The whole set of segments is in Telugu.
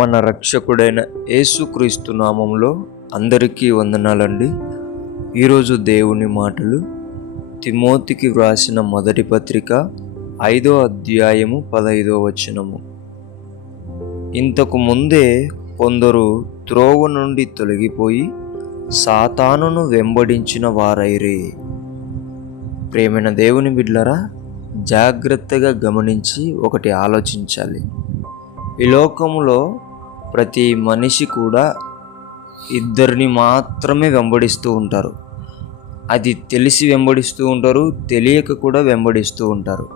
మన రక్షకుడైన యేసుక్రీస్తు నామములో అందరికీ వందనాలండి. ఈరోజు దేవుని మాటలు తిమోతికి వ్రాసిన మొదటి పత్రిక 5వ అధ్యాయము 15వ వచనము. ఇంతకు ముందే కొందరు త్రోవ నుండి తొలగిపోయి సాతానును వెంబడించిన వారైరే. ప్రేమైన దేవుని బిడ్డలారా, జాగ్రత్తగా గమనించి ఒకటి ఆలోచించాలి. ఈ లోకంలో ప్రతి మనిషి కూడా ఇద్దరిని మాత్రమే వెంబడిస్తూ ఉంటారు. అది తెలిసి వెంబడిస్తూ ఉంటారు, తెలియక కూడా వెంబడిస్తూ ఉంటారు.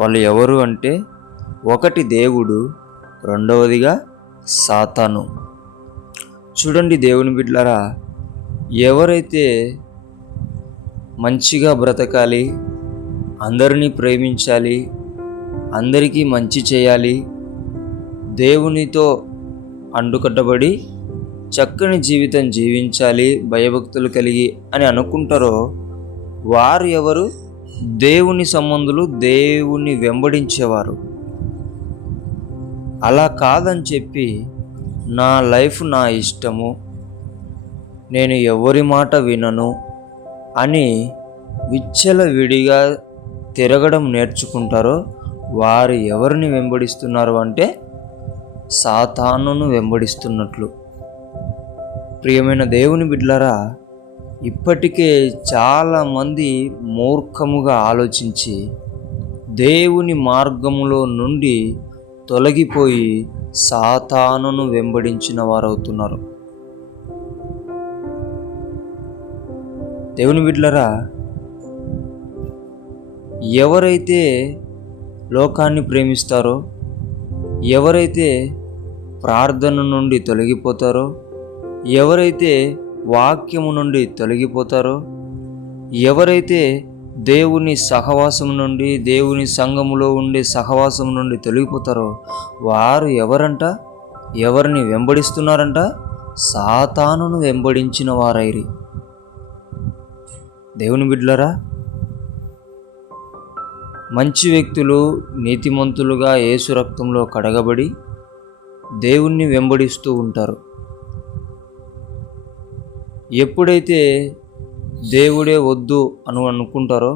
వాళ్ళు ఎవరు అంటే, ఒకటి దేవుడు, రెండవదిగా సాతాను. చూడండి దేవుని బిడ్డలారా, ఎవరైతే మంచిగా బ్రతకాలి, అందరినీ ప్రేమించాలి, అందరికీ మంచి చేయాలి, దేవునితో అండుకట్టబడి చక్కని జీవితం జీవించాలి, భయభక్తులు కలిగి అని అనుకుంటారో వారు ఎవరు? దేవుని సంబంధులు, దేవుని వెంబడించేవారు. అలా కాదని చెప్పి నా లైఫ్ నా ఇష్టము, నేను ఎవరి మాట వినను అని విచ్చలవిడిగా తిరగడం నేర్చుకుంటారో వారు ఎవరిని వెంబడిస్తున్నారు అంటే సాతానును వెంబడిస్తున్నట్లు. ప్రియమైన దేవుని బిడ్డలారా, ఇప్పటికే చాలామంది మూర్ఖముగా ఆలోచించి దేవుని మార్గములో నుండి తొలగిపోయి సాతానును వెంబడించిన వారవుతున్నారు. దేవుని బిడ్డలారా, ఎవరైతే లోకాన్ని ప్రేమిస్తారో, ఎవరైతే ప్రార్థన నుండి తొలగిపోతారో, ఎవరైతే వాక్యము నుండి తొలగిపోతారో, ఎవరైతే దేవుని సహవాసం నుండి, దేవుని సంఘములో ఉండే సహవాసం నుండి తొలగిపోతారో వారు ఎవరంట? ఎవరిని వెంబడిస్తున్నారంట? సాతానును వెంబడించిన వారైరి. దేవుని బిడ్డలారా, మంచి వ్యక్తులు నీతిమంతులుగా యేసు రక్తంలో కడగబడి దేవుణ్ణి వెంబడిస్తూ ఉంటారు. ఎప్పుడైతే దేవుడే వద్దు అని అనుకుంటారో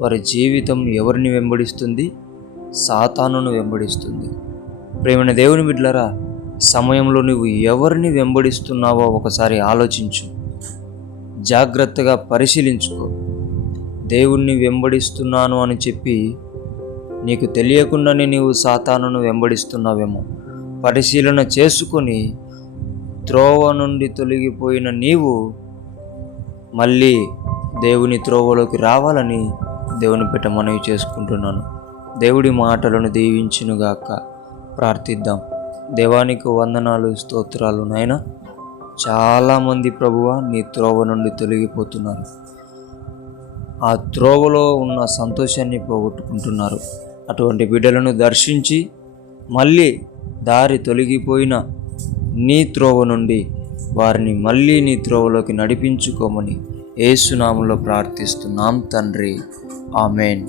వారి జీవితం ఎవరిని వెంబడిస్తుంది? సాతానును వెంబడిస్తుంది. ప్రేమైన దేవుని బిడ్డలారా, సమయంలో నువ్వు ఎవరిని వెంబడిస్తున్నావో ఒకసారి ఆలోచించు, జాగ్రత్తగా పరిశీలించుకో. దేవుణ్ణి వెంబడిస్తున్నాను అని చెప్పి నీకు తెలియకుండానే నీవు సాతానును వెంబడిస్తున్నావేమో. పరిశీలన చేసుకొని త్రోవ నుండి తొలగిపోయిన నీవు మళ్ళీ దేవుని త్రోవలోకి రావాలని దేవుని పేట మనవి చేసుకుంటున్నాను. దేవుడి మాటలను దీవించునుగాక. ప్రార్థిద్దాం. దేవానికి వందనాలు, స్తోత్రాలు నాయనా. చాలామంది ప్రభువా నీ త్రోవ నుండి తొలగిపోతున్నారు. ఆ త్రోవలో ఉన్న సంతోషాన్ని పోగొట్టుకుంటున్నారు. అటువంటి బిడ్డలను దర్శించి మళ్ళీ దారి తొలగిపోయిన నీ త్రోవ నుండి వారిని మళ్ళీ నీ త్రోవలోకి నడిపించుకోమని యేసు నామములో ప్రార్థిస్తున్నాం తండ్రి. ఆమేన్.